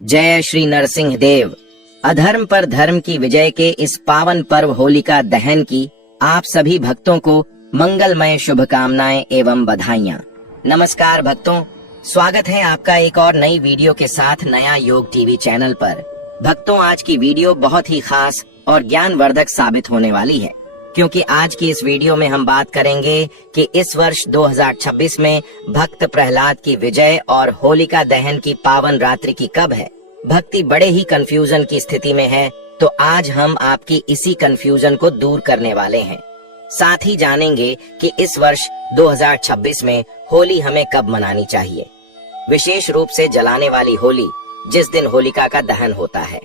जय श्री नरसिंह देव। अधर्म पर धर्म की विजय के इस पावन पर्व होलिका दहन की आप सभी भक्तों को मंगलमय शुभकामनाएं एवं बधाइयां। नमस्कार भक्तों, स्वागत है आपका एक और नई वीडियो के साथ नया योग टीवी चैनल पर। भक्तों, आज की वीडियो बहुत ही खास और ज्ञानवर्धक साबित होने वाली है, क्योंकि आज की इस वीडियो में हम बात करेंगे कि इस वर्ष 2026 में भक्त प्रहलाद की विजय और होलिका दहन की पावन रात्रि की कब है। भक्ति बड़े ही कंफ्यूजन की स्थिति में है, तो आज हम आपकी इसी कंफ्यूजन को दूर करने वाले हैं। साथ ही जानेंगे कि इस वर्ष 2026 में होली हमें कब मनानी चाहिए, विशेष रूप से जलाने वाली होली, जिस दिन होलिका का दहन होता है।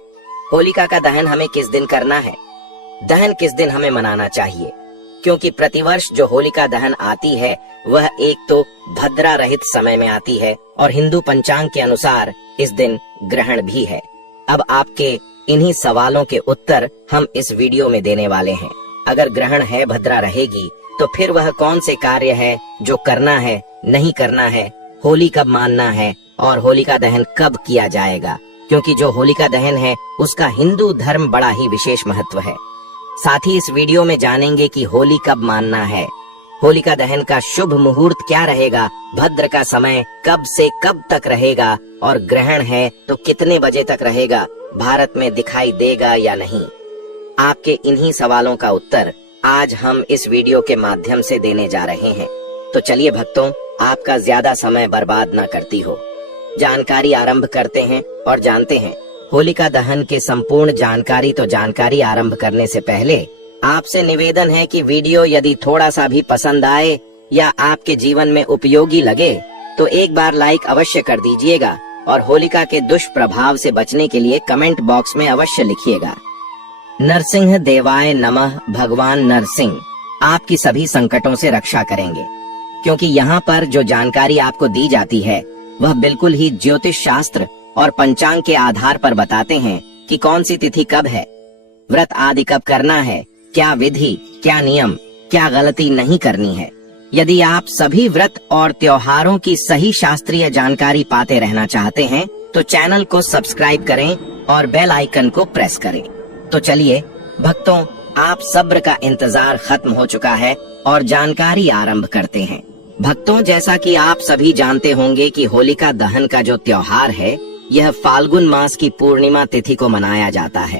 होलिका का दहन हमें किस दिन करना है, दहन किस दिन हमें मनाना चाहिए, क्योंकि प्रतिवर्ष जो होलिका दहन आती है वह एक तो भद्रा रहित समय में आती है और हिंदू पंचांग के अनुसार इस दिन ग्रहण भी है। अब आपके इन्हीं सवालों के उत्तर हम इस वीडियो में देने वाले हैं। अगर ग्रहण है, भद्रा रहेगी, तो फिर वह कौन से कार्य है जो करना है, नहीं करना है, होली कब मानना है और होलिका दहन कब किया जाएगा, क्योंकि जो होलिका दहन है उसका हिंदू धर्म बड़ा ही विशेष महत्व है। साथ ही इस वीडियो में जानेंगे कि होली कब मानना है, होलिका दहन का शुभ मुहूर्त क्या रहेगा, भद्र का समय कब से कब तक रहेगा और ग्रहण है तो कितने बजे तक रहेगा, भारत में दिखाई देगा या नहीं। आपके इन्हीं सवालों का उत्तर आज हम इस वीडियो के माध्यम से देने जा रहे हैं। तो चलिए भक्तों, आपका ज्यादा समय बर्बाद न करती हो, जानकारी आरंभ करते हैं और जानते हैं होलिका दहन की संपूर्ण जानकारी। तो जानकारी आरंभ करने से पहले आपसे निवेदन है कि वीडियो यदि थोड़ा सा भी पसंद आए या आपके जीवन में उपयोगी लगे तो एक बार लाइक अवश्य कर दीजिएगा और होलिका के दुष्प्रभाव से बचने के लिए कमेंट बॉक्स में अवश्य लिखिएगा, नरसिंह देवाय नमः। भगवान नरसिंह आपकी सभी संकटों से रक्षा करेंगे, क्योंकि यहाँ पर जो जानकारी आपको दी जाती है वह बिल्कुल ही ज्योतिष शास्त्र और पंचांग के आधार पर बताते हैं कि कौन सी तिथि कब है, व्रत आदि कब करना है, क्या विधि, क्या नियम, क्या गलती नहीं करनी है। यदि आप सभी व्रत और त्योहारों की सही शास्त्रीय जानकारी पाते रहना चाहते हैं तो चैनल को सब्सक्राइब करें और बेल आइकन को प्रेस करें। तो चलिए भक्तों, आप सब्र का इंतजार खत्म हो चुका है और जानकारी आरंभ करते हैं। भक्तों, जैसा कि आप सभी जानते होंगे कि होलिका दहन का जो त्योहार है यह फाल्गुन मास की पूर्णिमा तिथि को मनाया जाता है।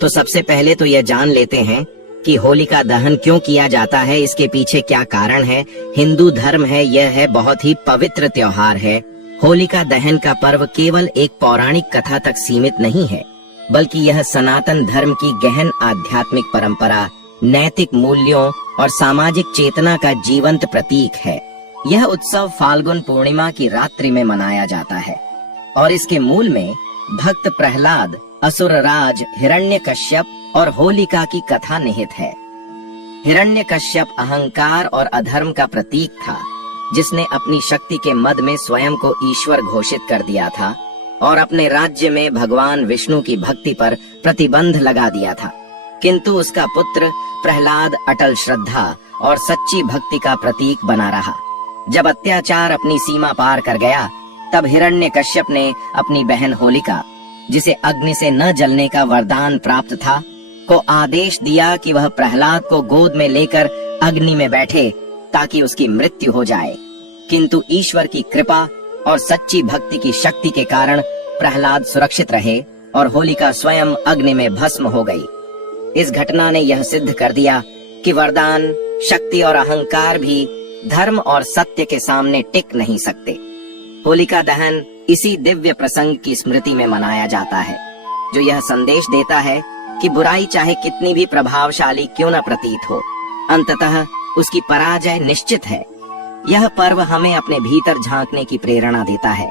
तो सबसे पहले तो यह जान लेते हैं कि होलिका दहन क्यों किया जाता है, इसके पीछे क्या कारण है। हिंदू धर्म है, यह है बहुत ही पवित्र त्योहार है। होलिका दहन का पर्व केवल एक पौराणिक कथा तक सीमित नहीं है, बल्कि यह सनातन धर्म की गहन आध्यात्मिक परंपरा, नैतिक मूल्यों और सामाजिक चेतना का जीवंत प्रतीक है। यह उत्सव फाल्गुन पूर्णिमा की रात्रि में मनाया जाता है और इसके मूल में भक्त प्रहलाद, असुरराज हिरण्यकश्यप और होलिका की कथा निहित है। हिरण्यकश्यप अहंकार और अधर्म का प्रतीक था, जिसने अपनी शक्ति के मद में स्वयं को ईश्वर घोषित कर दिया था और अपने राज्य में भगवान विष्णु की भक्ति पर प्रतिबंध लगा दिया था। किंतु उसका पुत्र प्रहलाद अटल श्रद्धा और सच्ची भक्ति का प्रतीक बना रहा। जब अत्याचार अपनी सीमा पार कर गया, तब हिरण्यकश्यप ने अपनी बहन होलिका, जिसे अग्नि से न जलने का वरदान प्राप्त था, को आदेश दिया कि वह प्रहलाद को गोद में लेकर अग्नि में बैठे ताकि उसकी मृत्यु हो जाए। किंतु ईश्वर की कृपा और सच्ची भक्ति की शक्ति के कारण प्रहलाद सुरक्षित रहे और होलिका स्वयं अग्नि में भस्म हो गई। इस घटना ने यह सिद्ध कर दिया कि वरदान, शक्ति और अहंकार भी धर्म और सत्य के सामने टिक नहीं सकते। होलिका दहन इसी दिव्य प्रसंग की स्मृति में मनाया जाता है, जो यह संदेश देता है कि बुराई चाहे कितनी भी प्रभावशाली क्यों न प्रतीत हो, अंततः उसकी पराजय निश्चित है। यह पर्व हमें अपने भीतर झांकने की प्रेरणा देता है।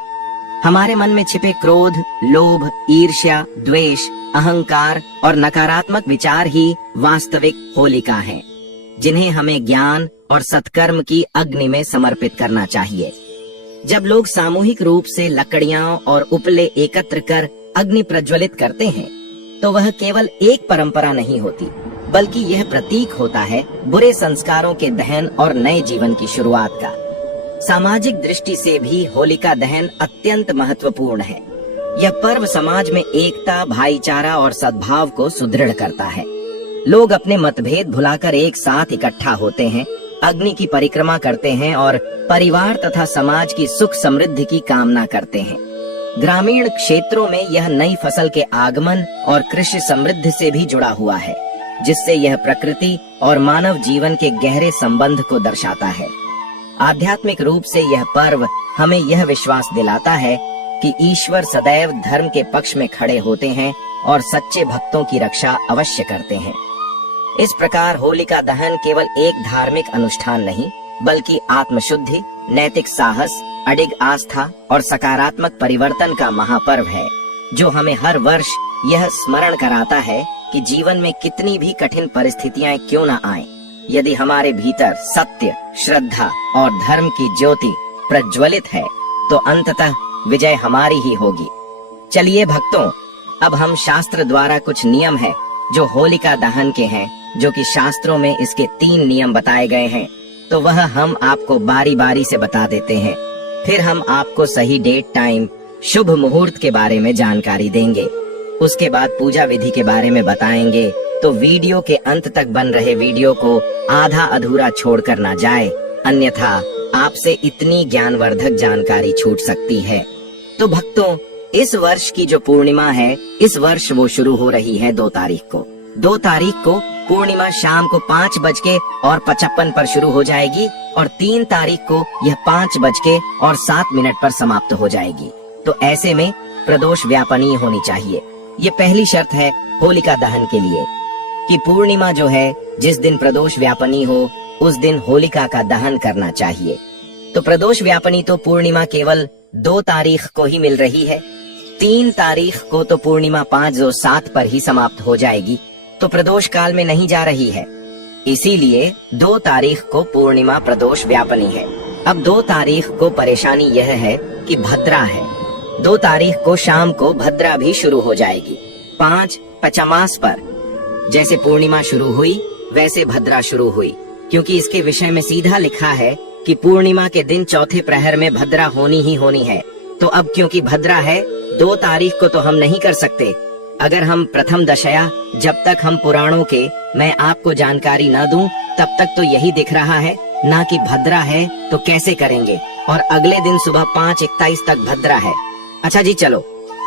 हमारे मन में छिपे क्रोध, लोभ, ईर्ष्या, द्वेष, अहंकार और नकारात्मक विचार ही वास्तविक होलिका हैं, जिन्हें हमें ज्ञान और सत्कर्म की अग्नि में समर्पित करना चाहिए। जब लोग सामूहिक रूप से लकड़ियां और उपले एकत्र कर अग्नि प्रज्वलित करते हैं, तो वह केवल एक परंपरा नहीं होती, बल्कि यह प्रतीक होता है बुरे संस्कारों के दहन और नए जीवन की शुरुआत का। सामाजिक दृष्टि से भी होलिका दहन अत्यंत महत्वपूर्ण है। यह पर्व समाज में एकता, भाईचारा और सद्भाव को सुदृढ़ करता है। लोग अपने मतभेद भुलाकर एक साथ इकट्ठा होते हैं, अग्नि की परिक्रमा करते हैं और परिवार तथा समाज की सुख समृद्धि की कामना करते हैं। ग्रामीण क्षेत्रों में यह नई फसल के आगमन और कृषि समृद्धि से भी जुड़ा हुआ है, जिससे यह प्रकृति और मानव जीवन के गहरे संबंध को दर्शाता है। आध्यात्मिक रूप से यह पर्व हमें यह विश्वास दिलाता है कि ईश्वर सदैव धर्म के पक्ष में खड़े होते हैं और सच्चे भक्तों की रक्षा अवश्य करते हैं। इस प्रकार होलिका दहन केवल एक धार्मिक अनुष्ठान नहीं, बल्कि आत्मशुद्धि, नैतिक साहस, अडिग आस्था और सकारात्मक परिवर्तन का महापर्व है, जो हमें हर वर्ष यह स्मरण कराता है कि जीवन में कितनी भी कठिन परिस्थितियां क्यों न आएं, यदि हमारे भीतर सत्य, श्रद्धा और धर्म की ज्योति प्रज्वलित है, तो अंततः विजय हमारी ही होगी। चलिए भक्तों, अब हम शास्त्र द्वारा कुछ नियम है जो होलिका दहन के हैं, जो कि शास्त्रों में इसके 3 नियम बताए गए हैं, तो वह हम आपको बारी बारी से बता देते हैं। फिर हम आपको सही डेट, टाइम, शुभ मुहूर्त के बारे में जानकारी देंगे। उसके बाद पूजा विधि के बारे में बताएंगे। तो वीडियो के अंत तक बन रहे वीडियो को आधा अधूरा छोड़कर ना जाए, अन्यथा आपसे इतनी ज्ञानवर्धक जानकारी छूट सकती है। तो भक्तों, इस वर्ष की जो पूर्णिमा है, इस वर्ष वो शुरू हो रही है 2 तारीख को। 2 तारीख को पूर्णिमा शाम को 5:55 पर शुरू हो जाएगी और 3 तारीख को यह 5:07 पर समाप्त हो जाएगी। तो ऐसे में प्रदोष व्यापनीय होनी चाहिए। ये पहली शर्त है होलिका दहन के लिए कि पूर्णिमा जो है, जिस दिन प्रदोष व्यापनी हो, उस दिन होलिका का दहन करना चाहिए। तो प्रदोष व्यापनी तो पूर्णिमा केवल 2 तारीख को ही मिल रही है। 3 तारीख को तो पूर्णिमा 5:07 पर ही समाप्त हो जाएगी, तो प्रदोष काल में नहीं जा रही है। इसीलिए 2 तारीख को पूर्णिमा प्रदोष व्यापनी है। अब 2 तारीख को परेशानी यह है कि भद्रा है। 2 तारीख को शाम को भद्रा भी शुरू हो जाएगी। 5 पचामास पर जैसे पूर्णिमा शुरू हुई, वैसे भद्रा शुरू हुई, क्योंकि इसके विषय में सीधा लिखा है कि पूर्णिमा के दिन चौथे प्रहर में भद्रा होनी ही होनी है। तो अब क्योंकि भद्रा है, 2 तारीख को तो हम नहीं कर सकते। अगर हम प्रथम दशया, जब तक हम पुराणों के मैं आपको जानकारी न दूं, तब तक तो यही दिख रहा है ना कि भद्रा है, तो कैसे करेंगे। और अगले दिन सुबह 5:21 तक भद्रा है। अच्छा जी, चलो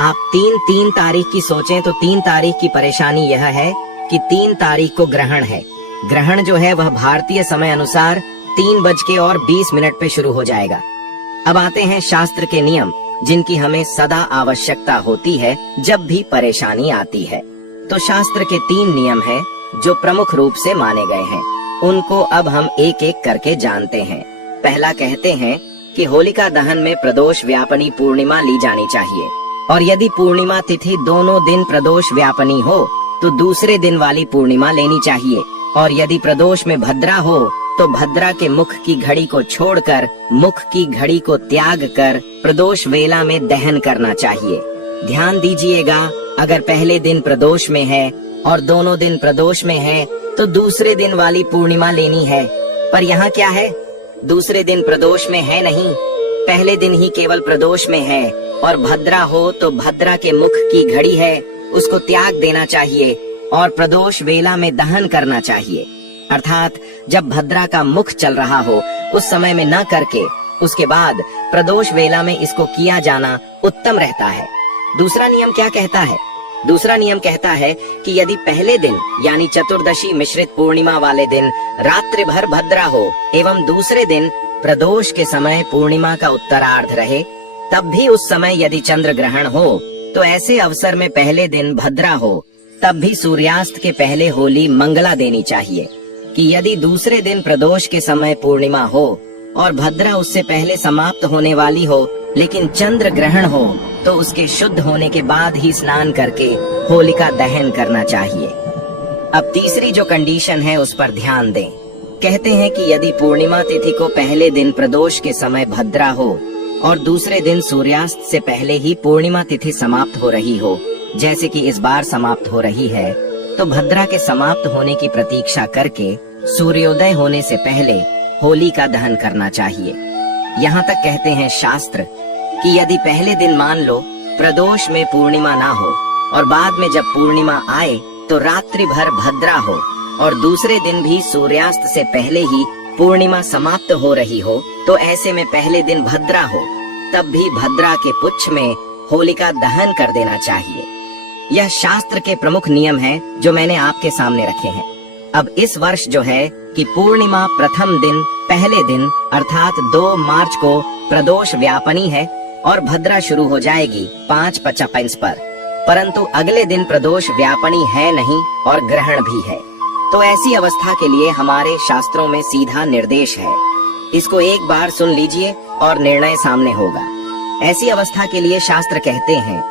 आप 3 तारीख की सोचें तो 3 तारीख की परेशानी यह है कि 3 तारीख को ग्रहण है। ग्रहण जो है वह भारतीय समय अनुसार 3:20 पे शुरू हो जाएगा। अब आते हैं शास्त्र के नियम, जिनकी हमें सदा आवश्यकता होती है जब भी परेशानी आती है। तो शास्त्र के 3 नियम हैं जो प्रमुख रूप से माने गए हैं। उनको अब हम एक एक करके जानते हैं। पहला कहते हैं कि होलिका दहन में प्रदोष व्यापनी पूर्णिमा ली जानी चाहिए, और यदि पूर्णिमा तिथि दोनों दिन प्रदोष व्यापनी हो तो दूसरे दिन वाली पूर्णिमा लेनी चाहिए। और यदि प्रदोष में भद्रा हो तो भद्रा के मुख की घड़ी को छोड़कर मुख की घड़ी को त्याग कर प्रदोष वेला में दहन करना चाहिए। ध्यान दीजिएगा, अगर पहले दिन प्रदोष में है और दोनों दिन प्रदोष में है तो दूसरे दिन वाली पूर्णिमा लेनी है। पर यहाँ क्या है, दूसरे दिन प्रदोष में है नहीं, पहले दिन ही केवल प्रदोष में है। और भद्रा हो तो भद्रा के मुख की घड़ी है, उसको त्याग देना चाहिए और प्रदोष वेला में दहन करना चाहिए। अर्थात जब भद्रा का मुख चल रहा हो उस समय में न करके उसके बाद प्रदोष वेला में इसको किया जाना उत्तम रहता है। दूसरा नियम क्या कहता है? दूसरा नियम कहता है कि यदि पहले दिन यानी चतुर्दशी मिश्रित पूर्णिमा वाले दिन रात्रि भर भद्रा हो एवं दूसरे दिन प्रदोष के समय पूर्णिमा का उत्तरार्ध रहे, तब भी उस समय यदि चंद्र ग्रहण हो तो ऐसे अवसर में पहले दिन भद्रा हो, तब भी सूर्यास्त के पहले होली मंगला देनी चाहिए। कि यदि दूसरे दिन प्रदोष के समय पूर्णिमा हो और भद्रा उससे पहले समाप्त होने वाली हो, लेकिन चंद्र ग्रहण हो, तो उसके शुद्ध होने के बाद ही स्नान करके होलिका दहन करना चाहिए। अब तीसरी जो कंडीशन है उस पर ध्यान दें। कहते हैं कि यदि पूर्णिमा तिथि को पहले दिन प्रदोष के समय भद्रा हो और दूसरे दिन सूर्यास्त से पहले ही पूर्णिमा तिथि समाप्त हो रही हो, जैसे कि इस बार समाप्त हो रही है, तो भद्रा के समाप्त होने की प्रतीक्षा करके सूर्योदय होने से पहले होली का दहन करना चाहिए। यहाँ तक कहते हैं शास्त्र कि यदि पहले दिन मान लो प्रदोष में पूर्णिमा ना हो और बाद में जब पूर्णिमा आए तो रात्रि भर भद्रा हो और दूसरे दिन भी सूर्यास्त से पहले ही पूर्णिमा समाप्त हो रही हो, तो ऐसे में पहले दिन भद्रा हो, तब भी भद्रा के पुच्छ में होलिका दहन कर देना चाहिए। यह शास्त्र के प्रमुख नियम हैं जो मैंने आपके सामने रखे हैं। अब इस वर्ष जो है कि पूर्णिमा प्रथम दिन पहले दिन अर्थात 2 मार्च को प्रदोष व्यापनी है और भद्रा शुरू हो जाएगी 5:55 पर, परंतु अगले दिन प्रदोष व्यापनी है नहीं और ग्रहण भी है। तो ऐसी अवस्था के लिए हमारे शास्त्रों में सीधा निर्देश है। इसको एक बार सुन लीजिए और निर्णय सामने होगा। ऐसी अवस्था के लिए शास्त्र कहते हैं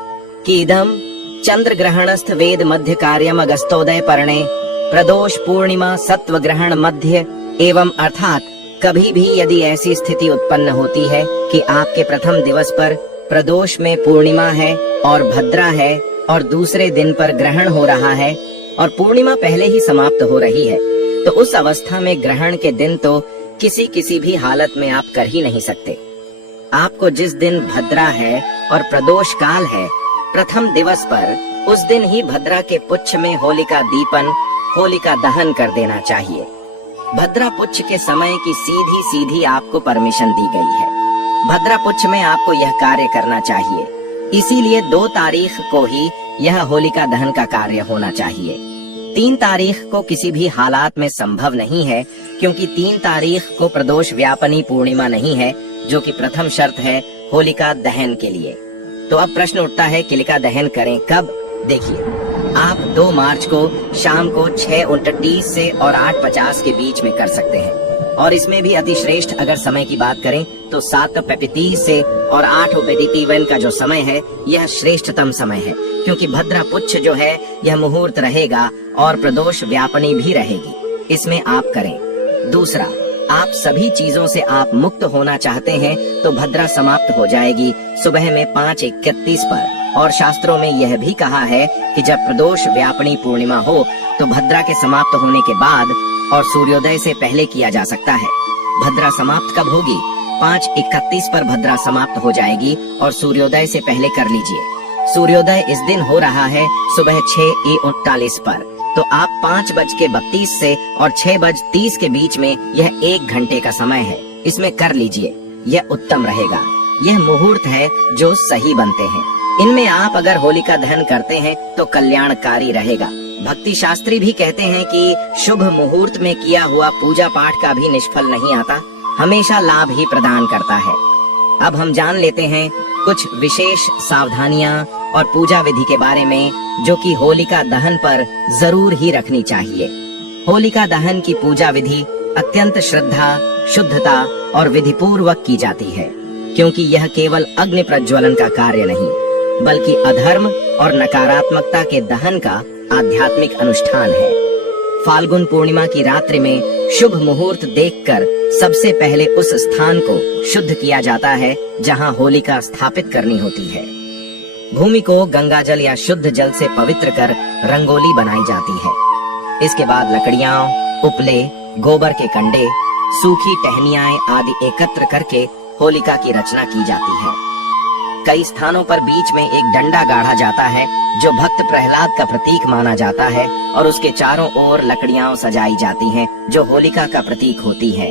कि इदम चंद्र ग्रहणस्थ वेद मध्य कार्यम अगस्तोदय पर्णे प्रदोष पूर्णिमा सत्व ग्रहण मध्य एवं, अर्थात कभी भी यदि ऐसी स्थिति उत्पन्न होती है कि आपके प्रथम दिवस पर प्रदोष में पूर्णिमा है और भद्रा है और दूसरे दिन पर ग्रहण हो रहा है और पूर्णिमा पहले ही समाप्त हो रही है, तो उस अवस्था में ग्रहण के दिन तो किसी भी हालत में आप कर ही नहीं सकते। आपको जिस दिन भद्रा है और प्रदोष काल है, प्रथम दिवस पर उस दिन ही भद्रा के पुच्छ में होलिका दीपन, होलिका दहन कर देना चाहिए। भद्रा पुच्छ के समय की सीधी आपको परमिशन दी गई है। भद्रा पुच्छ में आपको यह कार्य करना चाहिए, इसीलिए 2 तारीख को ही यह होलिका दहन का कार्य होना चाहिए। 3 तारीख को किसी भी हालात में संभव नहीं है, क्योंकि 3 तारीख को प्रदोष व्यापनी पूर्णिमा नहीं है, जो कि प्रथम शर्त है होलिका दहन के लिए। तो अब प्रश्न उठता है होलिका दहन करें कब? देखिए, आप 2 मार्च को शाम को 6:29 से और 8:50 के बीच में कर सकते हैं, और इसमें भी अति श्रेष्ठ अगर समय की बात करें तो 7:35 से और 8:51 का जो समय है यह श्रेष्ठतम समय है, क्योंकि भद्रा पुच्छ जो है यह मुहूर्त रहेगा और प्रदोष व्यापनी भी रहेगी। इसमें आप करें। दूसरा, आप सभी चीजों से आप मुक्त होना चाहते हैं तो भद्रा समाप्त हो जाएगी सुबह में 5:31 पर, और शास्त्रों में यह भी कहा है कि जब प्रदोष व्यापनी पूर्णिमा हो तो भद्रा के समाप्त होने के बाद और सूर्योदय से पहले किया जा सकता है। भद्रा समाप्त कब होगी? 5:31 पर भद्रा समाप्त हो जाएगी और सूर्योदय से पहले कर लीजिए। सूर्योदय इस दिन हो रहा है सुबह 6:39 पर, तो आप 5:32 से और 6:30 के बीच में यह 1 घंटे का समय है, इसमें कर लीजिए, यह उत्तम रहेगा। यह मुहूर्त है जो सही बनते हैं। इनमें आप अगर होलिका दहन करते हैं तो कल्याणकारी रहेगा। भक्ति शास्त्री भी कहते हैं कि शुभ मुहूर्त में किया हुआ पूजा पाठ का भी निष्फल नहीं आता, हमेशा लाभ ही प्रदान करता है। अब हम जान लेते हैं कुछ विशेष सावधानियां और पूजा विधि के बारे में, जो कि होलिका दहन पर जरूर ही रखनी चाहिए। होलिका दहन की पूजा विधि अत्यंत श्रद्धा, शुद्धता और विधि पूर्वक की जाती है, क्योंकि यह केवल अग्नि प्रज्वलन का कार्य नहीं बल्कि अधर्म और नकारात्मकता के दहन का आध्यात्मिक अनुष्ठान है। फाल्गुन पूर्णिमा की रात्रि में शुभ मुहूर्त देखकर सबसे पहले उस स्थान को शुद्ध किया जाता है जहां होलिका स्थापित करनी होती है। भूमि को गंगा जल या शुद्ध जल से पवित्र कर रंगोली बनाई जाती है। इसके बाद लकड़ियां, उपले, गोबर के कंडे, सूखी टहनियां आदि एकत्र करके होलिका की रचना की जाती है। कई स्थानों पर बीच में एक डंडा गाड़ा जाता है जो भक्त प्रहलाद का प्रतीक माना जाता है, और उसके चारों ओर लकड़ियां सजाई जाती हैं जो होलिका का प्रतीक होती है।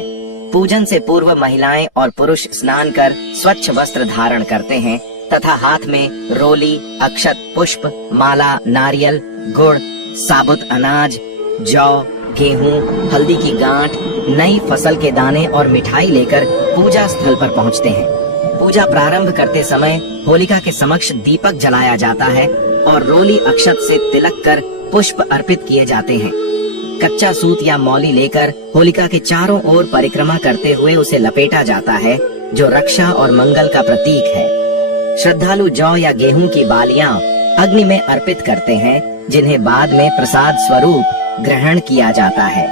पूजन से पूर्व महिलाएं और पुरुष स्नान कर स्वच्छ वस्त्र धारण करते हैं तथा हाथ में रोली, अक्षत, पुष्प, माला, नारियल, गुड़, साबुत अनाज, जौ, गेहूं, हल्दी की गांठ, नई फसल के दाने और मिठाई लेकर पूजा स्थल पर पहुंचते हैं। पूजा प्रारंभ करते समय होलिका के समक्ष दीपक जलाया जाता है और रोली अक्षत से तिलक कर पुष्प अर्पित किए जाते हैं। कच्चा सूत या मौली लेकर होलिका के चारों ओर परिक्रमा करते हुए उसे लपेटा जाता है, जो रक्षा और मंगल का प्रतीक है। श्रद्धालु जौ या गेहूं की बालियां अग्नि में अर्पित करते हैं, जिन्हें बाद में प्रसाद स्वरूप ग्रहण किया जाता है।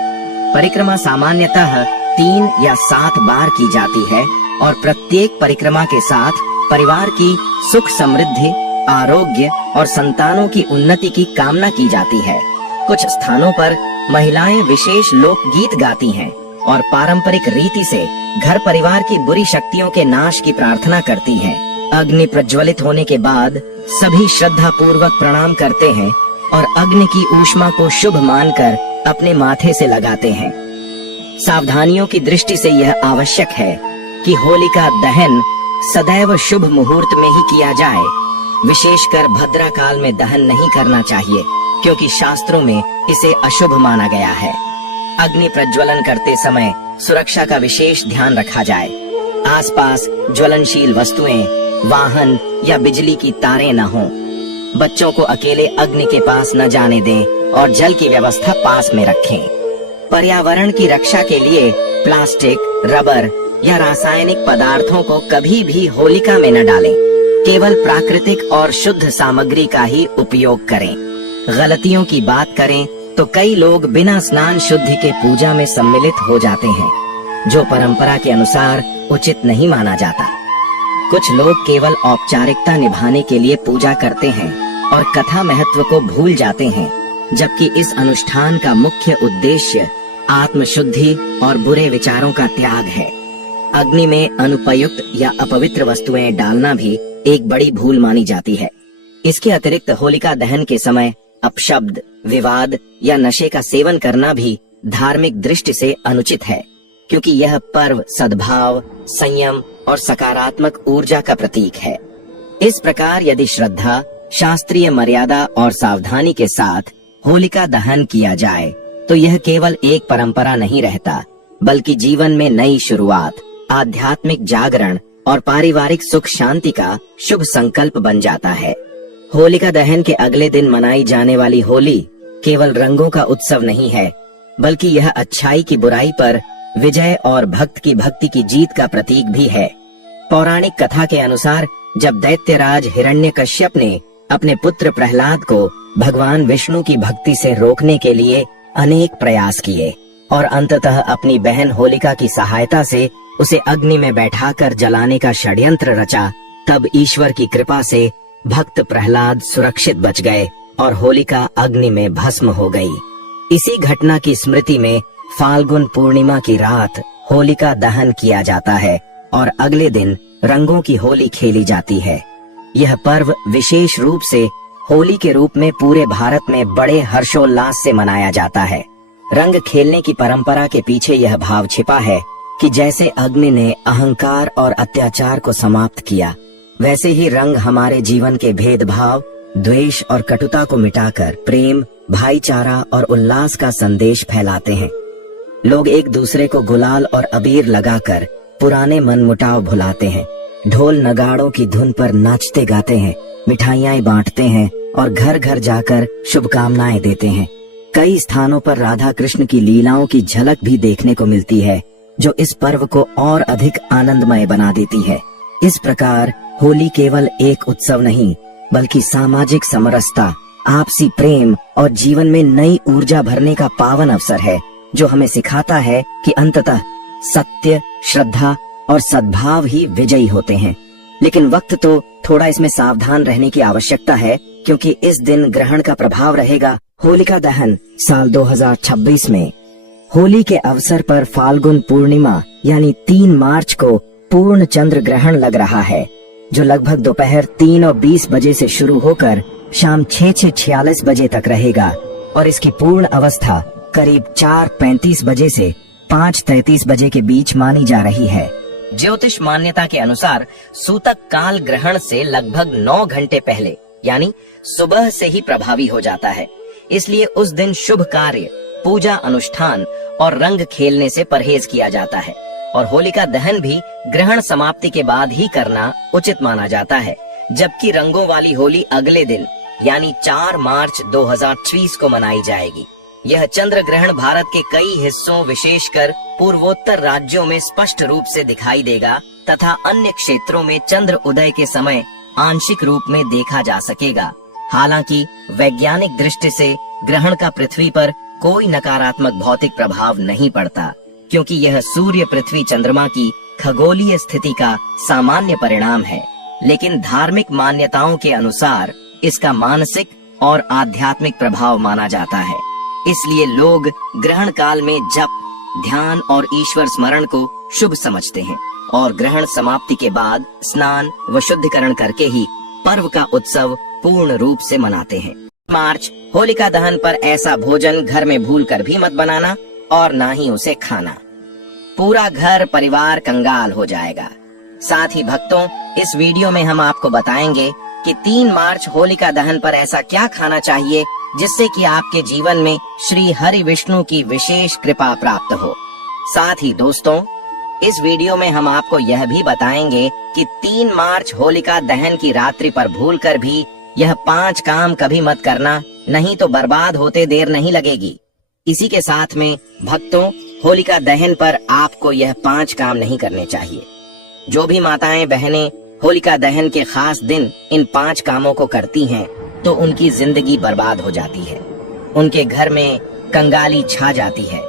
परिक्रमा सामान्यतः 3 या 7 बार की जाती है और प्रत्येक परिक्रमा के साथ परिवार की सुख समृद्धि, आरोग्य और संतानों की उन्नति की कामना की जाती है। कुछ स्थानों पर महिलाएं विशेष लोकगीत गाती हैं और पारंपरिक रीति से घर परिवार की बुरी शक्तियों के नाश की प्रार्थना करती हैं। अग्नि प्रज्वलित होने के बाद सभी श्रद्धा पूर्वक प्रणाम करते हैं और अग्नि की ऊष्मा को शुभ मानकर अपने माथे से लगाते हैं। सावधानियों की दृष्टि से यह आवश्यक है कि होलिका दहन सदैव शुभ मुहूर्त में ही किया जाए। विशेषकर भद्रा काल में दहन नहीं करना चाहिए, क्योंकि शास्त्रों में इसे अशुभ माना गया है। अग्नि प्रज्वलन करते समय सुरक्षा का विशेष ध्यान रखा जाए। आसपास ज्वलनशील वस्तुएं, वाहन या बिजली की तारें न हों। बच्चों को अकेले अग्नि के पास न जाने दें और जल की व्यवस्था पास में रखें। पर्यावरण की रक्षा के लिए प्लास्टिक, रबर या रासायनिक पदार्थों को कभी भी होलिका में न डालें। केवल प्राकृतिक और शुद्ध सामग्री का ही उपयोग करें। गलतियों की बात करें तो कई लोग बिना स्नान शुद्धि के पूजा में सम्मिलित हो जाते हैं, जो परंपरा के अनुसार उचित नहीं माना जाता। कुछ लोग केवल औपचारिकता निभाने के लिए पूजा करते हैं और कथा महत्व को भूल जाते हैं, जबकि इस अनुष्ठान का मुख्य उद्देश्य आत्मशुद्धि और बुरे विचारों का त्याग है। अग्नि में अनुपयुक्त या अपवित्र वस्तुएं डालना भी एक बड़ी भूल मानी जाती है। इसके अतिरिक्त होलिका दहन के समय अपशब्द, विवाद या नशे का सेवन करना भी धार्मिक दृष्टि से अनुचित है, क्योंकि यह पर्व सद्भाव, संयम और सकारात्मक ऊर्जा का प्रतीक है। इस प्रकार यदि श्रद्धा, शास्त्रीय मर्यादा और सावधानी के साथ होलिका दहन किया जाए तो यह केवल एक परंपरा नहीं रहता, बल्कि जीवन में नई शुरुआत, आध्यात्मिक जागरण और पारिवारिक सुख शांति का शुभ संकल्प बन जाता है। होलिका दहन के अगले दिन मनाई जाने वाली होली केवल रंगों का उत्सव नहीं है, बल्कि यह अच्छाई की बुराई पर विजय और भक्त की भक्ति की जीत का प्रतीक भी है। पौराणिक कथा के अनुसार जब दैत्यराज हिरण्यकश्यप ने अपने पुत्र प्रहलाद को भगवान विष्णु की भक्ति से रोकने के लिए अनेक प्रयास किए और अंततः अपनी बहन होलिका की सहायता से उसे अग्नि में बैठाकर जलाने का षड्यंत्र रचा, तब ईश्वर की कृपा से भक्त प्रहलाद सुरक्षित बच गए और होलिका अग्नि में भस्म हो गई। इसी घटना की स्मृति में फाल्गुन पूर्णिमा की रात होलिका दहन किया जाता है और अगले दिन रंगों की होली खेली जाती है। यह पर्व विशेष रूप से होली के रूप में पूरे भारत में बड़े हर्षोल्लास से मनाया जाता है। रंग खेलने की परंपरा के पीछे यह भाव छिपा है कि जैसे अग्नि ने अहंकार और अत्याचार को समाप्त किया, वैसे ही रंग हमारे जीवन के भेदभाव, द्वेष और कटुता को मिटाकर प्रेम, भाईचारा और उल्लास का संदेश फैलाते हैं। लोग एक दूसरे को गुलाल और अबीर लगाकर पुराने मनमुटाव भुलाते हैं, ढोल नगाड़ों की धुन पर नाचते गाते हैं, मिठाइयाँ बांटते हैं और घर घर जाकर शुभकामनाएं देते हैं। कई स्थानों पर राधा कृष्ण की लीलाओं की झलक भी देखने को मिलती है, जो इस पर्व को और अधिक आनंदमय बना देती है। इस प्रकार होली केवल एक उत्सव नहीं, बल्कि सामाजिक समरसता, आपसी प्रेम और जीवन में नई ऊर्जा भरने का पावन अवसर है, जो हमें सिखाता है कि अंततः सत्य, श्रद्धा और सद्भाव ही विजयी होते हैं। लेकिन वक्त तो थोड़ा इसमें सावधान रहने की आवश्यकता है, क्योंकि इस दिन ग्रहण का प्रभाव रहेगा। होलिका दहन साल 2026 में होली के अवसर पर फाल्गुन पूर्णिमा यानी 3 मार्च को पूर्ण चंद्र ग्रहण लग रहा है, जो लगभग दोपहर 3:20 बजे से शुरू होकर शाम 6:46 बजे तक रहेगा और इसकी पूर्ण अवस्था करीब 4:35 बजे से 5:33 बजे के बीच मानी जा रही है। ज्योतिष मान्यता के अनुसार सूतक काल ग्रहण से लगभग 9 घंटे पहले यानी सुबह से ही प्रभावी हो जाता है। इसलिए उस दिन शुभ कार्य, पूजा अनुष्ठान और रंग खेलने से परहेज किया जाता है और होलिका दहन भी ग्रहण समाप्ति के बाद ही करना उचित माना जाता है, जबकि रंगों वाली होली अगले दिन यानी 4 मार्च 2026 को मनाई जाएगी। यह चंद्र ग्रहण भारत के कई हिस्सों, विशेषकर पूर्वोत्तर राज्यों में स्पष्ट रूप से दिखाई देगा तथा अन्य क्षेत्रों में चंद्र उदय के समय आंशिक रूप में देखा जा सकेगा। हालांकि वैज्ञानिक दृष्टि से ग्रहण का पृथ्वी पर कोई नकारात्मक भौतिक प्रभाव नहीं पड़ता, क्योंकि यह सूर्य, पृथ्वी, चंद्रमा की खगोलीय स्थिति का सामान्य परिणाम है। लेकिन धार्मिक मान्यताओं के अनुसार इसका मानसिक और आध्यात्मिक प्रभाव माना जाता है। इसलिए लोग ग्रहण काल में जप, ध्यान और ईश्वर स्मरण को शुभ समझते हैं। और ग्रहण समाप्ति के बाद स्नान व शुद्धिकरण करके ही पर्व का उत्सव पूर्ण रूप से मनाते हैं। मार्च होलिका दहन पर ऐसा भोजन घर में भूलकर भी मत बनाना और ना ही उसे खाना, पूरा घर परिवार कंगाल हो जाएगा। साथ ही भक्तों, इस वीडियो में हम आपको बताएंगे कि 3 मार्च होलिका दहन पर ऐसा क्या खाना चाहिए जिससे कि आपके जीवन में श्री हरि विष्णु की विशेष कृपा प्राप्त हो। साथ ही दोस्तों, इस वीडियो में हम आपको यह भी बताएंगे कि 3 मार्च होलिका दहन की रात्रि पर भूलकर भी यह 5 काम कभी मत करना, नहीं तो बर्बाद होते देर नहीं लगेगी। इसी के साथ में भक्तों, होलिका दहन पर आपको यह 5 काम नहीं करने चाहिए। जो भी माताएं बहनें होलिका दहन के खास दिन इन 5 कामों को करती हैं, तो उनकी जिंदगी बर्बाद हो जाती है, उनके घर में कंगाली छा जाती है।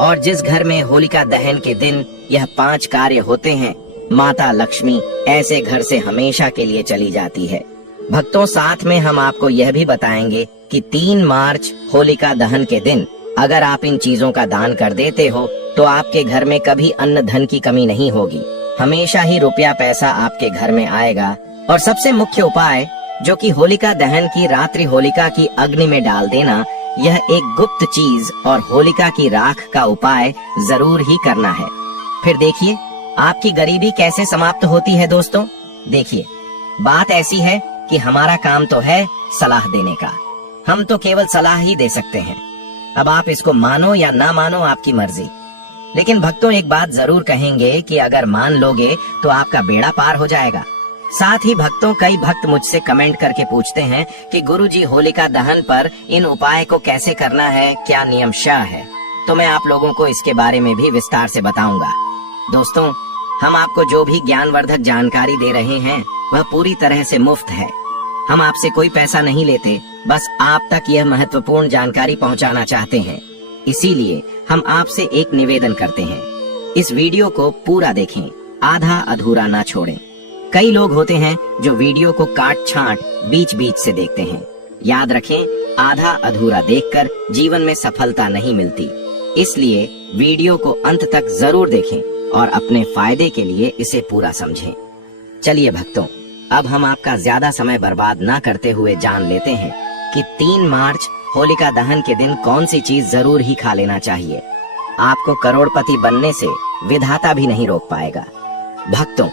और जिस घर में होलिका दहन के दिन यह 5 कार्य होते हैं, माता लक्ष्मी ऐसे घर से हमेशा के लिए चली जाती है। भक्तों, साथ में हम आपको यह भी बताएंगे कि 3 मार्च होलिका दहन के दिन अगर आप इन चीजों का दान कर देते हो तो आपके घर में कभी अन्न धन की कमी नहीं होगी, हमेशा ही रुपया पैसा आपके घर में आएगा। और सबसे मुख्य उपाय जो कि होलिका दहन की रात्रि होलिका की अग्नि में डाल देना, यह एक गुप्त चीज और होलिका की राख का उपाय जरूर ही करना है। फिर देखिए आपकी गरीबी कैसे समाप्त होती है। दोस्तों देखिए, बात ऐसी है कि हमारा काम तो है सलाह देने का, हम तो केवल सलाह ही दे सकते हैं। अब आप इसको मानो या ना मानो, आपकी मर्जी। लेकिन भक्तों, एक बात जरूर कहेंगे कि अगर मान लोगे तो आपका बेड़ा पार हो जाएगा। साथ ही भक्तों, कई भक्त मुझसे कमेंट करके पूछते हैं कि गुरुजी, होलिका दहन पर इन उपाय को कैसे करना है, क्या नियम शाह है। तो मैं आप लोगों को इसके बारे में भी विस्तार से बताऊंगा। दोस्तों, हम आपको जो भी ज्ञानवर्धक जानकारी दे रहे हैं वह पूरी तरह से मुफ्त है। हम आपसे कोई पैसा नहीं लेते, बस आप तक यह महत्वपूर्ण जानकारी पहुंचाना चाहते हैं। इसीलिए हम आपसे एक निवेदन करते हैं, इस वीडियो को पूरा देखें, आधा अधूरा ना छोड़ें। कई लोग होते हैं जो वीडियो को काट छांट बीच बीच से देखते हैं। याद रखें, आधा अधूरा देखकर जीवन में सफलता नहीं मिलती। इसलिए वीडियो को अंत तक जरूर देखें और अपने फायदे के लिए इसे पूरा समझें। चलिए भक्तों, अब हम आपका ज्यादा समय बर्बाद ना करते हुए जान लेते हैं कि 3 मार्च होलिका दहन के दिन कौन सी चीज जरूर ही खा लेना चाहिए। आपको करोड़पति बनने से विधाता भी नहीं रोक पाएगा भक्तों,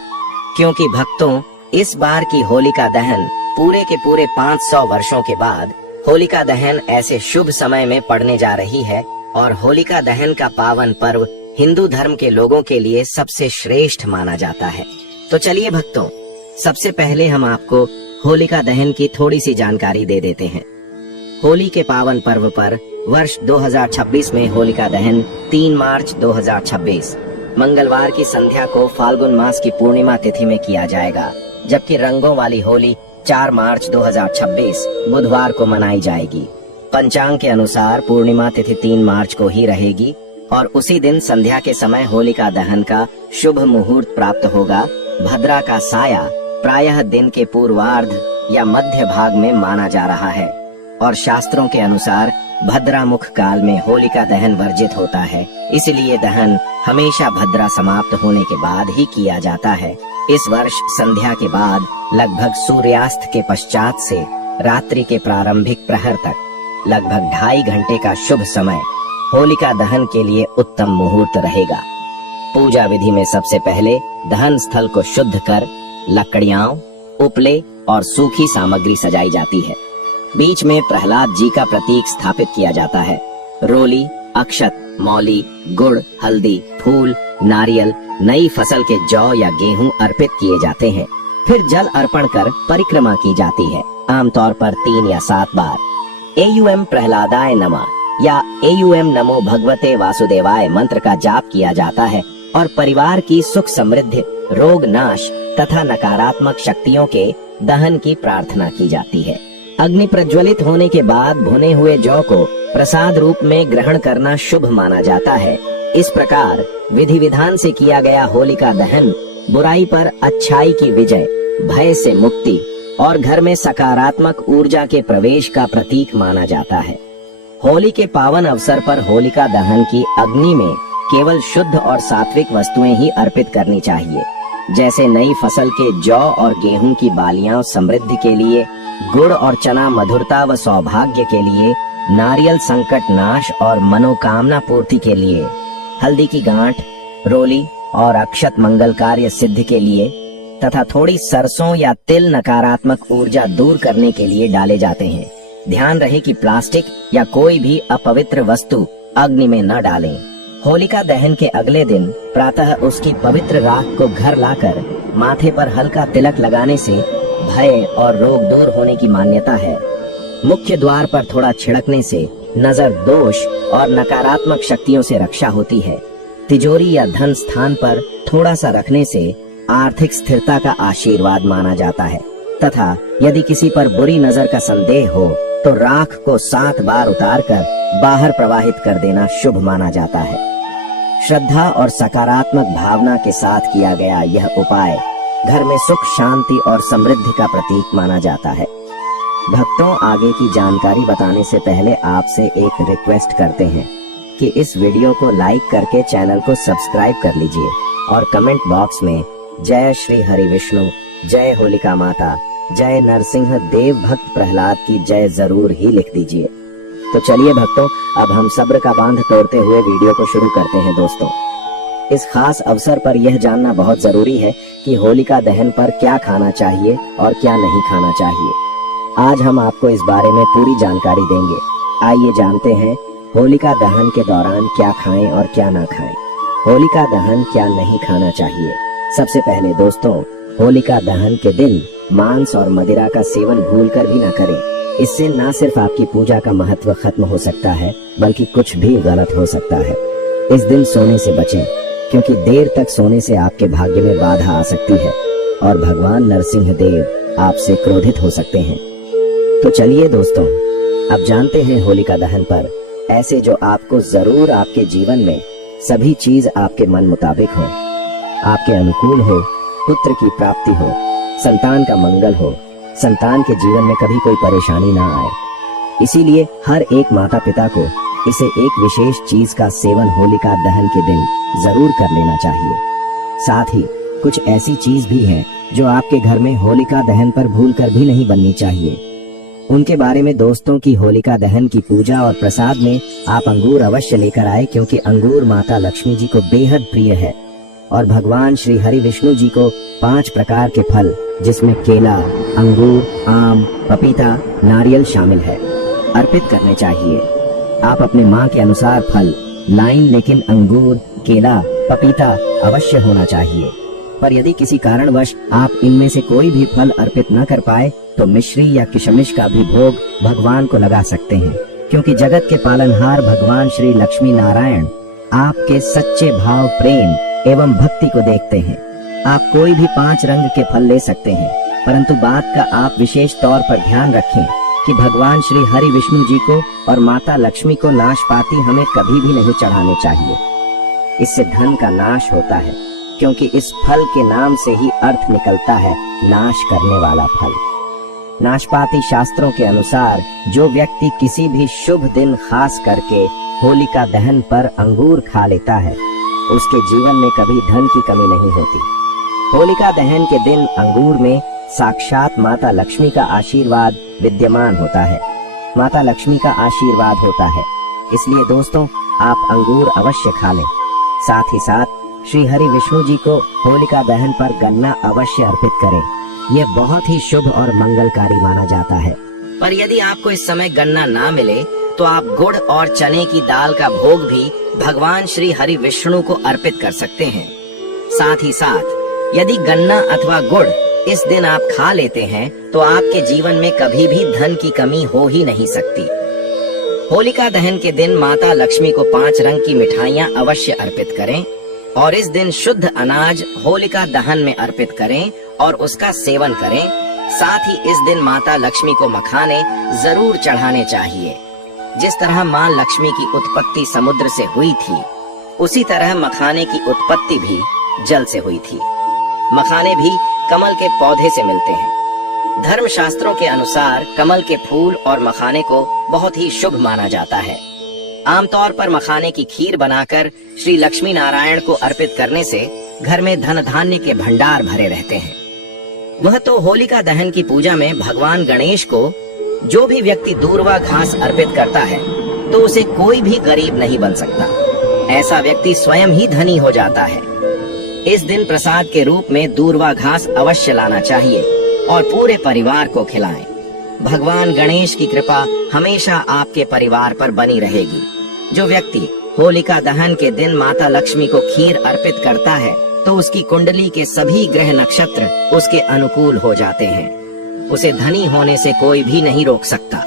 क्योंकि भक्तों, इस बार की होलिका दहन पूरे के पूरे 500 वर्षों के बाद होलिका दहन ऐसे शुभ समय में पड़ने जा रही है। और होलिका दहन का पावन पर्व हिंदू धर्म के लोगों के लिए सबसे श्रेष्ठ माना जाता है। तो चलिए भक्तों, सबसे पहले हम आपको होलिका दहन की थोड़ी सी जानकारी दे देते हैं। होली के पावन पर्व पर वर्ष 2026 में होलिका दहन 3 मार्च 2026 मंगलवार की संध्या को फाल्गुन मास की पूर्णिमा तिथि में किया जाएगा, जबकि रंगों वाली होली 4 मार्च 2026 बुधवार को मनाई जाएगी। पंचांग के अनुसार पूर्णिमा तिथि 3 मार्च को ही रहेगी और उसी दिन संध्या के समय होलिका दहन का शुभ मुहूर्त प्राप्त होगा। भद्रा का साया प्रायः दिन के पूर्वार्ध या मध्य भाग में माना जा रहा है और शास्त्रों के अनुसार भद्रा मुख काल में होलिका दहन वर्जित होता है। इसलिए दहन हमेशा भद्रा समाप्त होने के बाद ही किया जाता है। इस वर्ष संध्या के बाद लगभग सूर्यास्त के पश्चात से रात्रि के प्रारंभिक प्रहर तक लगभग 2.5 घंटे का शुभ समय होलिका दहन के लिए उत्तम मुहूर्त रहेगा। पूजा विधि में सबसे पहले दहन स्थल को शुद्ध कर लकड़ियां, उपले और सूखी सामग्री सजाई जाती है। बीच में प्रहलाद जी का प्रतीक स्थापित किया जाता है। रोली, अक्षत, मौली, गुड़, हल्दी, फूल, नारियल, नई फसल के जौ या गेहूं अर्पित किए जाते हैं। फिर जल अर्पण कर परिक्रमा की जाती है, आमतौर पर 3 या 7 बार। एयूएम प्रहलादाय नमः या एयूएम नमो भगवते वासुदेवाय मंत्र का जाप किया जाता है और परिवार की सुख समृद्धि, रोग नाश तथा नकारात्मक शक्तियों के दहन की प्रार्थना की जाती है। अग्नि प्रज्वलित होने के बाद भुने हुए जौ को प्रसाद रूप में ग्रहण करना शुभ माना जाता है। इस प्रकार विधि विधान से किया गया होलिका दहन बुराई पर अच्छाई की विजय, भय से मुक्ति और घर में सकारात्मक ऊर्जा के प्रवेश का प्रतीक माना जाता है। होली के पावन अवसर पर होलिका दहन की अग्नि में केवल शुद्ध और सात्विक वस्तुएं ही अर्पित करनी चाहिए। जैसे नई फसल के जौ और गेहूं की बालियां समृद्धि के लिए, गुड़ और चना मधुरता व सौभाग्य के लिए, नारियल संकट नाश और मनोकामना पूर्ति के लिए, हल्दी की गांठ, रोली और अक्षत मंगल कार्य सिद्धि के लिए तथा थोड़ी सरसों या तिल नकारात्मक ऊर्जा दूर करने के लिए डाले जाते हैं। ध्यान रहे कि प्लास्टिक या कोई भी अपवित्र वस्तु अग्नि में न डालें। होलिका दहन के अगले दिन प्रातः उसकी पवित्र राख को घर लाकर माथे पर हल्का तिलक लगाने से भय और रोग दूर होने की मान्यता है। मुख्य द्वार पर थोड़ा छिड़कने से नजर दोष और नकारात्मक शक्तियों से रक्षा होती है। तिजोरी या धन स्थान पर थोड़ा सा रखने से आर्थिक स्थिरता का आशीर्वाद माना जाता है तथा यदि किसी पर बुरी नजर का संदेह हो तो राख को 7 बार उतारकर बाहर प्रवाहित कर देना शुभ माना जाता है। श्रद्धा और सकारात्मक भावना के साथ किया गया यह उपाय घर में सुख, शांति और समृद्धि का प्रतीक माना जाता है। भक्तों, आगे की जानकारी बताने से पहले आपसे एक रिक्वेस्ट करते हैं कि इस वीडियो को लाइक करके चैनल को सब्सक्राइब कर लीजिए और कमेंट बॉक्स में जय श्री हरि विष्णु, जय होलिका माता, जय नरसिंह देव भक्त प्रहलाद की जय जरूर ही लिख दीजिए। तो चलिए भक्तों, अब हम सब्र का बांध तोड़ते हुए वीडियो को शुरू करते हैं। दोस्तों, इस खास अवसर पर यह जानना बहुत जरूरी है कि होलिका दहन पर क्या खाना चाहिए और क्या नहीं खाना चाहिए। आज हम आपको इस बारे में पूरी जानकारी देंगे। आइए जानते हैं होलिका दहन के दौरान क्या खाएं और क्या ना खाएं। होलिका दहन क्या नहीं खाना चाहिए। सबसे पहले दोस्तों, होलिका दहन के दिन मांस और मदिरा का सेवन भूलकर भी न करें। इससे न सिर्फ आपकी पूजा का महत्व खत्म हो सकता है बल्कि कुछ भी गलत हो सकता है। इस दिन सोने से बचें क्योंकि देर तक सोने से आपके भाग्य में बाधा आ सकती है और भगवान नरसिंह देव आपसे क्रोधित हो सकते हैं। तो चलिए दोस्तों, अब जानते हैं होलिका दहन पर ऐसे जो आपको जरूर आपके जीवन में सभी चीज आपके मन मुताबिक हो, आपके अनुकूल हो, पुत्र की प्राप्ति हो, संतान का मंगल हो, संतान के जीवन में कभी कोई परेशानी ना आए। इसीलिए हर एक माता पिता को इसे एक विशेष चीज का सेवन होलिका दहन के दिन जरूर कर लेना चाहिए। साथ ही कुछ ऐसी चीज भी हैं जो आपके घर में होलिका दहन पर भूलकर भी नहीं बननी चाहिए। उनके बारे में दोस्तों की होलिका दहन की पूजा और प्रसाद में आप अंगूर अवश्य लेकर आए क्योंकि अंगूर माता लक्ष्मी जी को बेहद प्रिय है और भगवान श्री हरि विष्णु जी को 5 प्रकार के फल जिसमें केला, अंगूर, आम, पपीता, नारियल शामिल है अर्पित करने चाहिए। आप अपने माँ के अनुसार फल लाइन, लेकिन अंगूर, केला, पपीता अवश्य होना चाहिए। पर यदि किसी कारणवश आप इनमें से कोई भी फल अर्पित न कर पाए तो मिश्री या किशमिश का भी भोग भगवान को लगा सकते हैं क्योंकि जगत के पालनहार भगवान श्री लक्ष्मी नारायण आपके सच्चे भाव, प्रेम एवं भक्ति को देखते हैं। आप कोई भी 5 रंग के फल ले सकते हैं, परंतु बात का आप विशेष तौर पर ध्यान रखें कि भगवान श्री हरि विष्णु जी को और माता लक्ष्मी को नाशपाती हमें कभी भी नहीं चढ़ाने चाहिए। इससे धन का नाश होता है क्योंकि इस फल के नाम से ही अर्थ निकलता है नाश करने वाला फल। नाशपाती शास्त्रों के अनुसार जो व्यक्ति किसी भी शुभ दिन खास करके होलिका दहन पर अंगूर खा लेता है उसके जीवन में कभी धन की कमी नहीं होती। होलिका दहन के दिन अंगूर में साक्षात माता लक्ष्मी का आशीर्वाद विद्यमान होता है। माता लक्ष्मी का आशीर्वाद होता है, इसलिए दोस्तों आप अंगूर अवश्य खा लें। साथ ही साथ श्री हरि विष्णु जी को होलिका दहन पर गन्ना अवश्य अर्पित करें। यह बहुत ही शुभ और मंगलकारी माना जाता है। पर यदि आपको इस समय गन्ना ना मिले तो आप गुड़ और चने की दाल का भोग भी भगवान श्री हरि विष्णु को अर्पित कर सकते हैं। साथ ही साथ यदि गन्ना अथवा गुड़ इस दिन आप खा लेते हैं तो आपके जीवन में कभी भी धन की कमी हो ही नहीं सकती। होलिका दहन के दिन माता लक्ष्मी को 5 रंग की मिठाइयाँ अवश्य अर्पित करें और इस दिन शुद्ध अनाज होलिका दहन में अर्पित करें और उसका सेवन करें। साथ ही इस दिन माता लक्ष्मी को मखाने जरूर चढ़ाने चाहिए। जिस तरह माँ लक्ष्मी की उत्पत्ति समुद्र से हुई थी उसी तरह मखाने की उत्पत्ति भी जल से हुई थी। मखाने भी कमल के पौधे से मिलते हैं। धर्म शास्त्रों के अनुसार कमल के फूल और मखाने को बहुत ही शुभ माना जाता है। आमतौर पर मखाने की खीर बनाकर श्री लक्ष्मी नारायण को अर्पित करने से घर में धन धान्य के भंडार भरे रहते हैं। वह तो होलिका दहन की पूजा में भगवान गणेश को जो भी व्यक्ति दूर्वा घास अर्पित करता है तो उसे कोई भी गरीब नहीं बन सकता। ऐसा व्यक्ति स्वयं ही धनी हो जाता है। इस दिन प्रसाद के रूप में दूर्वा घास अवश्य लाना चाहिए और पूरे परिवार को खिलाएं। भगवान गणेश की कृपा हमेशा आपके परिवार पर बनी रहेगी। जो व्यक्ति होलिका दहन के दिन माता लक्ष्मी को खीर अर्पित करता है तो उसकी कुंडली के सभी ग्रह नक्षत्र उसके अनुकूल हो जाते हैं। उसे धनी होने से कोई भी नहीं रोक सकता।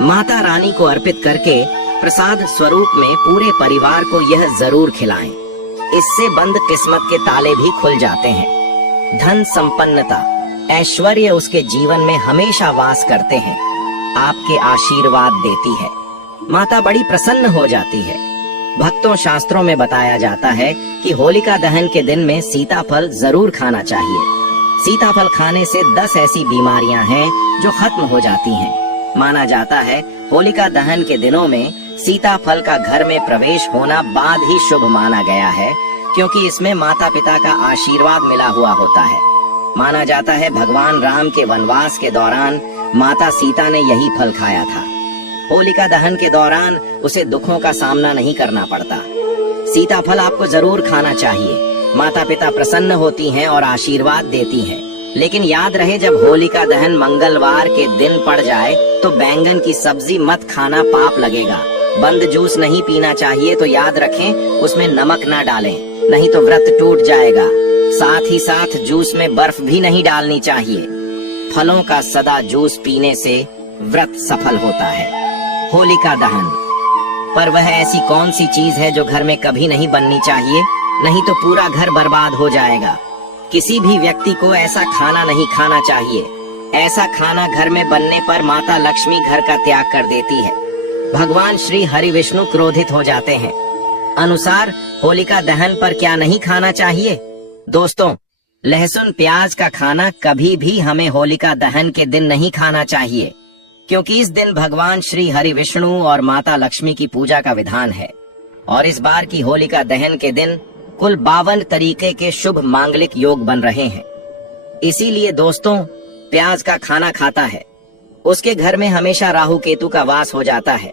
माता रानी को अर्पित करके प्रसाद स्वरूप में पूरे परिवार को यह जरूर खिलाएं। इससे बंद किस्मत के ताले भी खुल जाते हैं। धन संपन्नता ऐश्वर्य उसके जीवन में हमेशा वास करते हैं। आपके आशीर्वाद देती है। माता बड़ी प्रसन्न हो जाती है। भक्तों, शास्त्रों में बताया जाता है कि होलिका दहन के दिन में सीताफल जरूर खाना चाहिए। सीताफल खाने से 10 ऐसी बीमारियां हैं जो खत्म हो जाती हैं। माना जाता है होलिका दहन के दिनों में सीताफल का घर में प्रवेश होना बाद ही शुभ माना गया है, क्योंकि इसमें माता पिता का आशीर्वाद मिला हुआ होता है। माना जाता है भगवान राम के वनवास के दौरान माता सीता ने यही फल खाया था। होलिका दहन के दौरान उसे दुखों का सामना नहीं करना पड़ता। सीताफल आपको जरूर खाना चाहिए। माता पिता प्रसन्न होती हैं और आशीर्वाद देती हैं। लेकिन याद रहे, जब होलिका दहन मंगलवार के दिन पड़ जाए तो बैंगन की सब्जी मत खाना, पाप लगेगा। बंद जूस नहीं पीना चाहिए, तो याद रखें उसमें नमक ना डालें, नहीं तो व्रत टूट जाएगा। साथ ही साथ जूस में बर्फ भी नहीं डालनी चाहिए। फलों का सदा जूस पीने से व्रत सफल होता है। होलिका दहन पर वह ऐसी कौन सी चीज है जो घर में कभी नहीं बननी चाहिए? नहीं तो पूरा घर बर्बाद हो जाएगा। किसी भी व्यक्ति को ऐसा खाना नहीं खाना चाहिए। ऐसा खाना घर में बनने पर माता लक्ष्मी घर का त्याग कर देती है। भगवान श्री हरि विष्णु क्रोधित हो जाते हैं। अनुसार होलिका दहन पर क्या नहीं खाना चाहिए? दोस्तों, लहसुन प्याज का खाना कभी भी हमें होलिका दहन के दिन नहीं खाना चाहिए, क्योंकि इस दिन भगवान श्री हरि विष्णु और माता लक्ष्मी की पूजा का विधान है। और इस बार की होलिका दहन के दिन कुल 52 तरीके के शुभ मांगलिक योग बन रहे हैं। इसीलिए दोस्तों, प्याज का खाना खाता है उसके घर में हमेशा राहु केतु का वास हो जाता है।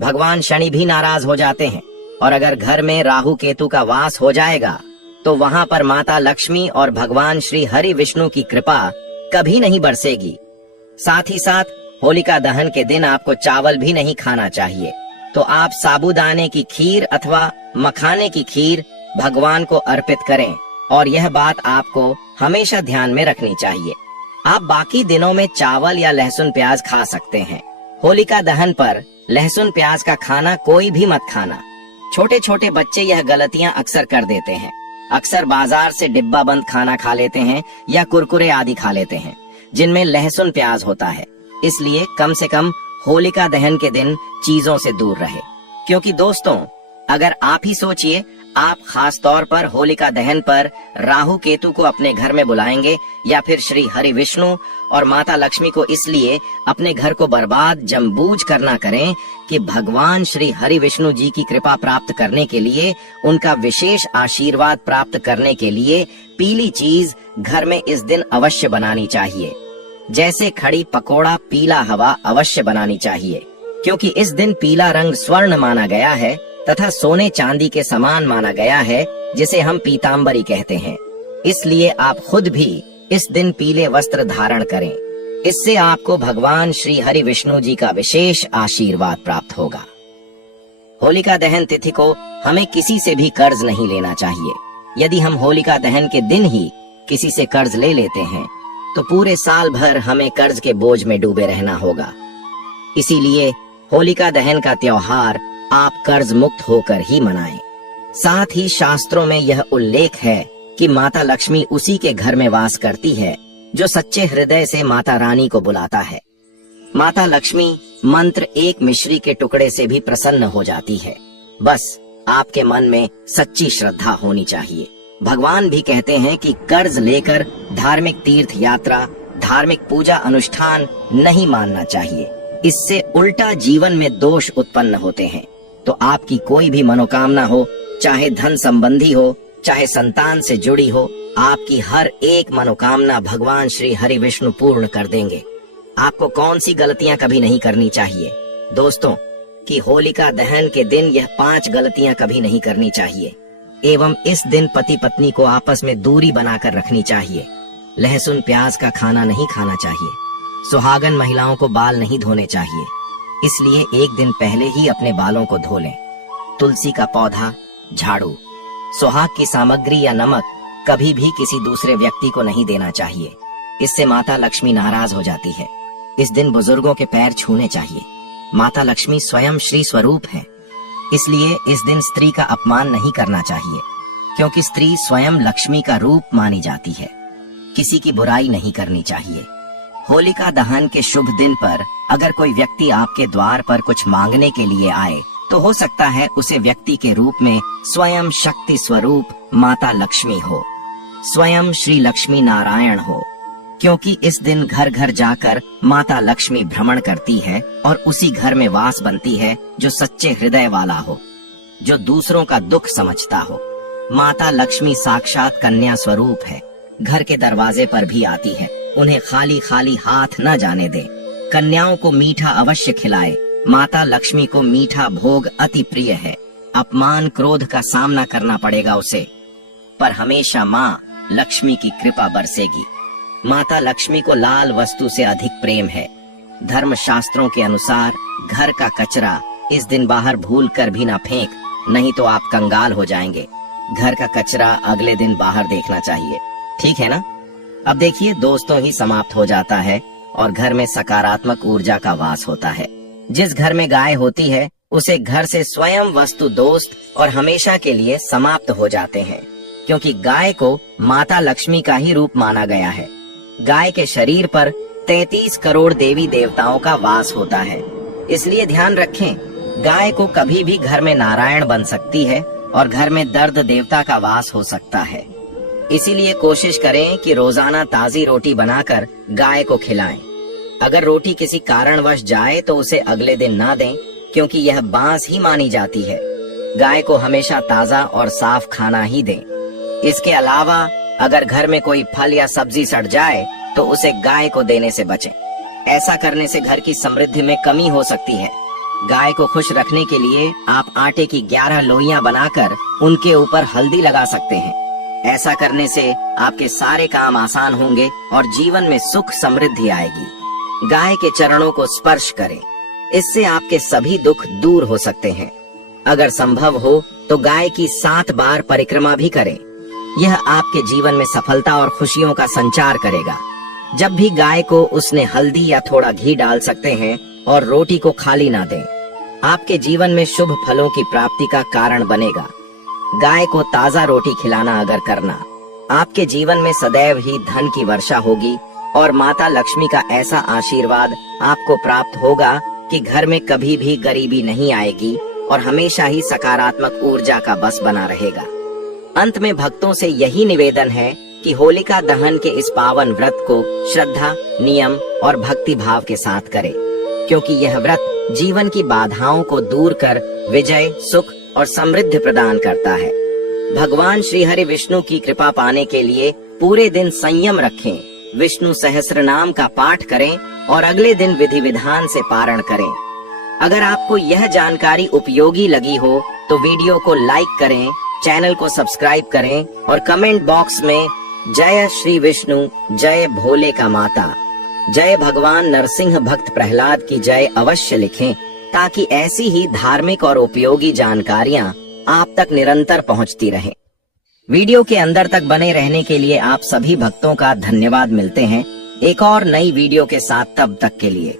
भगवान शनि भी नाराज हो जाते हैं। और अगर घर में राहु केतु का वास हो जाएगा तो वहां पर माता लक्ष्मी और भगवान श्री हरि विष्णु की कृपा कभी नहीं बरसेगी। साथ ही साथ होलिका दहन के दिन आपको चावल भी नहीं खाना चाहिए। तो आप साबूदाने की खीर अथवा मखाने की खीर भगवान को अर्पित करें, और यह बात आपको हमेशा ध्यान में रखनी चाहिए। आप बाकी दिनों में चावल या लहसुन प्याज खा सकते हैं। होलिका दहन पर लहसुन प्याज का खाना कोई भी मत खाना। छोटे छोटे बच्चे यह गलतियां अक्सर कर देते हैं। अक्सर बाजार से डिब्बा बंद खाना खा लेते हैं या कुरकुरे आदि खा लेते हैं जिनमें लहसुन प्याज होता है। इसलिए कम से कम होलिका दहन के दिन चीजों से दूर रहे। क्योंकि दोस्तों, अगर आप ही सोचिए, आप खास तौर पर होलिका दहन पर राहु केतु को अपने घर में बुलाएंगे या फिर श्री हरि विष्णु और माता लक्ष्मी को इसलिए अपने घर को बर्बाद जमबूझ करना करें कि भगवान श्री हरि विष्णु जी की कृपा प्राप्त करने के लिए, उनका विशेष आशीर्वाद प्राप्त करने के लिए पीली चीज घर में इस दिन अवश्य बनानी चाहिए। जैसे खड़ी पकोड़ा पीला हवा अवश्य बनानी चाहिए, क्योंकि इस दिन पीला रंग स्वर्ण माना गया है तथा सोने चांदी के समान माना गया है, जिसे हम पीतांबरी कहते हैं। इसलिए आप खुद भी इस दिन पीले वस्त्र धारण करें। इससे आपको भगवान श्री हरि विष्णु जी का विशेष आशीर्वाद प्राप्त होगा। होलिका दहन तिथि को हमें किसी से भी कर्ज नहीं लेना चाहिए। यदि हम होलिका दहन के दिन ही किसी से कर्ज ले लेते हैं तो पूरे साल भर हमें कर्ज के बोझ में डूबे रहना होगा। इसीलिए होलिका दहन का त्योहार आप कर्ज मुक्त होकर ही मनाएं। साथ ही शास्त्रों में यह उल्लेख है कि माता लक्ष्मी उसी के घर में वास करती है जो सच्चे हृदय से माता रानी को बुलाता है। माता लक्ष्मी मंत्र एक मिश्री के टुकड़े से भी प्रसन्न हो जाती है। बस आपके मन में सच्ची श्रद्धा होनी चाहिए। भगवान भी कहते हैं कि कर्ज लेकर धार्मिक तीर्थ यात्रा, धार्मिक पूजा अनुष्ठान नहीं मानना चाहिए। इससे उल्टा जीवन में दोष उत्पन्न होते हैं। तो आपकी कोई भी मनोकामना हो, चाहे धन संबंधी हो, चाहे संतान से जुड़ी हो, आपकी हर एक मनोकामना भगवान श्री हरि विष्णु पूर्ण कर देंगे। आपको कौन सी गलतियां कभी नहीं करनी चाहिए दोस्तों, कि होलिका दहन के दिन यह 5 गलतियां कभी नहीं करनी चाहिए। एवं इस दिन पति पत्नी को आपस में दूरी बनाकर रखनी चाहिए। लहसुन प्याज का खाना नहीं खाना चाहिए। सुहागन महिलाओं को बाल नहीं धोने चाहिए, इसलिए एक दिन पहले ही अपने बालों को धो लें। तुलसी का पौधा, झाड़ू, सुहाग की सामग्री या नमक कभी भी किसी दूसरे व्यक्ति को नहीं देना चाहिए। इससे माता लक्ष्मी नाराज हो जाती है। इस दिन बुजुर्गों के पैर छूने चाहिए। माता लक्ष्मी स्वयं श्री स्वरूप है, इसलिए इस दिन स्त्री का अपमान नहीं करना चाहिए, क्योंकि स्त्री स्वयं लक्ष्मी का रूप मानी जाती है। किसी की बुराई नहीं करनी चाहिए। होलिका दहन के शुभ दिन पर अगर कोई व्यक्ति आपके द्वार पर कुछ मांगने के लिए आए, तो हो सकता है उसे व्यक्ति के रूप में स्वयं शक्ति स्वरूप माता लक्ष्मी हो, स्वयं श्री लक्ष्मी नारायण हो, क्योंकि इस दिन घर घर जाकर माता लक्ष्मी भ्रमण करती है और उसी घर में वास बनती है जो सच्चे हृदय वाला हो, जो दूसरों का दुख समझता हो। माता लक्ष्मी साक्षात कन्या स्वरूप है, घर के दरवाजे पर भी आती है। उन्हें खाली खाली हाथ न जाने दे। कन्याओं को मीठा अवश्य खिलाए। माता लक्ष्मी को मीठा भोग अति प्रिय है। अपमान क्रोध का सामना करना पड़ेगा उसे, पर हमेशा माँ लक्ष्मी की कृपा बरसेगी। माता लक्ष्मी को लाल वस्तु से अधिक प्रेम है। धर्म शास्त्रों के अनुसार घर का कचरा इस दिन बाहर भूल कर भी ना फेंक, नहीं तो आप कंगाल हो जाएंगे। घर का कचरा अगले दिन बाहर देखना चाहिए, ठीक है ना। अब देखिए, दोस्तों ही समाप्त हो जाता है और घर में सकारात्मक ऊर्जा का वास होता है। जिस घर में गाय होती है उसे घर से स्वयं वस्तु दोस्त और हमेशा के लिए समाप्त हो जाते हैं, क्योंकि गाय को माता लक्ष्मी का ही रूप माना गया है। गाय के शरीर पर 33 करोड़ देवी देवताओं का वास होता है, इसलिए ध्यान रखें, गाय को कभी भी घर में नारायण बन सकती है और घर में दर्द देवता का वास हो सकता है। इसीलिए कोशिश करें कि रोजाना ताजी रोटी बनाकर गाय को खिलाएं। अगर रोटी किसी कारणवश जाए तो उसे अगले दिन ना दें, क्योंकि यह बांस ही मानी जाती है। गाय को हमेशा ताजा और साफ खाना ही दें। इसके अलावा अगर घर में कोई फल या सब्जी सड़ जाए तो उसे गाय को देने से बचें। ऐसा करने से घर की समृद्धि में कमी हो सकती है। गाय को खुश रखने के लिए आप आटे की 11 लोइयां बनाकर उनके ऊपर हल्दी लगा सकते हैं। ऐसा करने से आपके सारे काम आसान होंगे और जीवन में सुख समृद्धि आएगी। गाय के चरणों को स्पर्श करें, इससे आपके सभी दुख दूर हो सकते हैं। अगर संभव हो तो गाय की 7 बार परिक्रमा भी करें। यह आपके जीवन में सफलता और खुशियों का संचार करेगा। जब भी गाय को उसने हल्दी या थोड़ा घी डाल सकते हैं और रोटी को खाली ना दें। आपके जीवन में शुभ फलों की प्राप्ति का कारण बनेगा। गाय को ताजा रोटी खिलाना अगर करना, आपके जीवन में सदैव ही धन की वर्षा होगी और माता लक्ष्मी का ऐसा आशीर्वाद आपको प्राप्त होगा कि घर में कभी भी गरीबी नहीं आएगी और हमेशा ही सकारात्मक ऊर्जा का बस बना रहेगा। अंत में भक्तों से यही निवेदन है कि होलिका दहन के इस पावन व्रत को श्रद्धा, नियम और भक्ति भाव के साथ करें, क्योंकि यह व्रत जीवन की बाधाओं को दूर कर विजय, सुख और समृद्धि प्रदान करता है। भगवान श्री हरि विष्णु की कृपा पाने के लिए पूरे दिन संयम रखें, विष्णु सहस्त्र नाम का पाठ करें और अगले दिन विधि विधान से पारण करें। अगर आपको यह जानकारी उपयोगी लगी हो तो वीडियो को लाइक करें, चैनल को सब्सक्राइब करें और कमेंट बॉक्स में जय श्री विष्णु, जय भोले का माता, जय भगवान नरसिंह भक्त प्रहलाद की जय अवश्य लिखें, ताकि ऐसी ही धार्मिक और उपयोगी जानकारियां आप तक निरंतर पहुंचती रहें। वीडियो के अंदर तक बने रहने के लिए आप सभी भक्तों का धन्यवाद। मिलते हैं एक और नई वीडियो के साथ, तब तक के लिए।